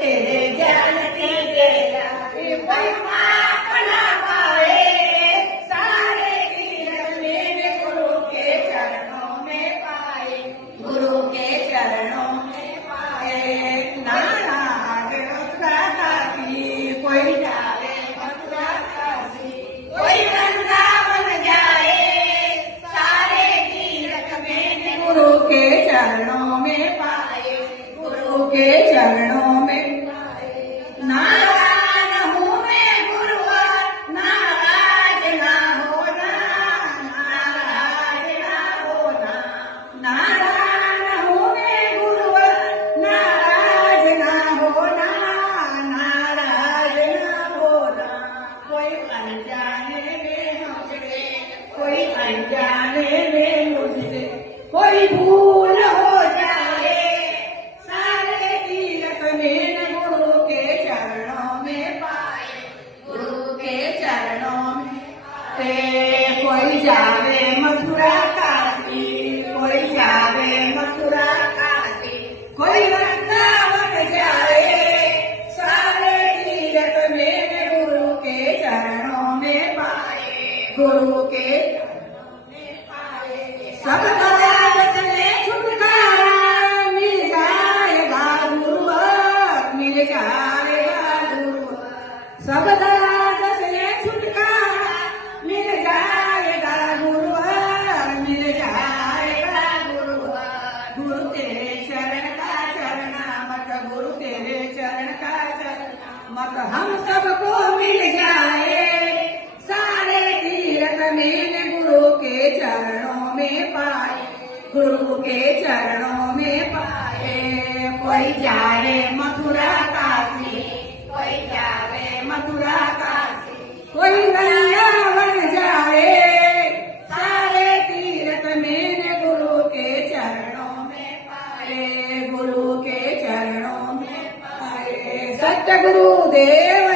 तेरे ज्ञान की तेरा महिमा अपना पाए सारे तीरथ मेरे गुरु के चरणों में पाए गुरु के चरणों में पाए नाराज मथुरा काशी कोई जाए मथुरा काशी कोई वृंदावन जाए सारे तीरथ मेरे गुरु के चरणों में पाए गुरु के चरणों में नाराज हूँ मैं गुरुवर नाराज ना होना नाराज ना होना नाराज हूँ मैं गुरुवर नाराज ना होना नाराज ना होना कोई अनजाने में हमसे कोई अनजाने में मुझसे कोई भूल हो जाए सारे तीरथ मेरे गुरु के चरणों में पाए गुरु के चरणों में कोई जावे मथुरा काशी कोई जावे मथुरा काशी कोई वृंदावन जाए सारे तीरथ मेरे गुरु के चरणों में पाए गुरु के चरणों में पाए सब तरावत में छुटकारा मिल जाएगा गुरुवर मिल जाएगा गुरुवर सब तरावत में छुटकारा मिल जाएगा गुरुवर मिल जाएगा गुरुवर गुरु तेरे चरण का चरणा मत गुरु तेरे चरण का चरणा मत हम सबको मिल जाए सारे तीरथ मेरे गुरु के चरणों में पाए गुरु के चरणों में पाए कोई जाए मथुरा काशी कोई जाए मथुरा काशी कोई वृंदावन जाए सारे तीरथ मेरे गुरु के चरणों में पाए गुरु के चरणों में पाए सत्य गुरुदेव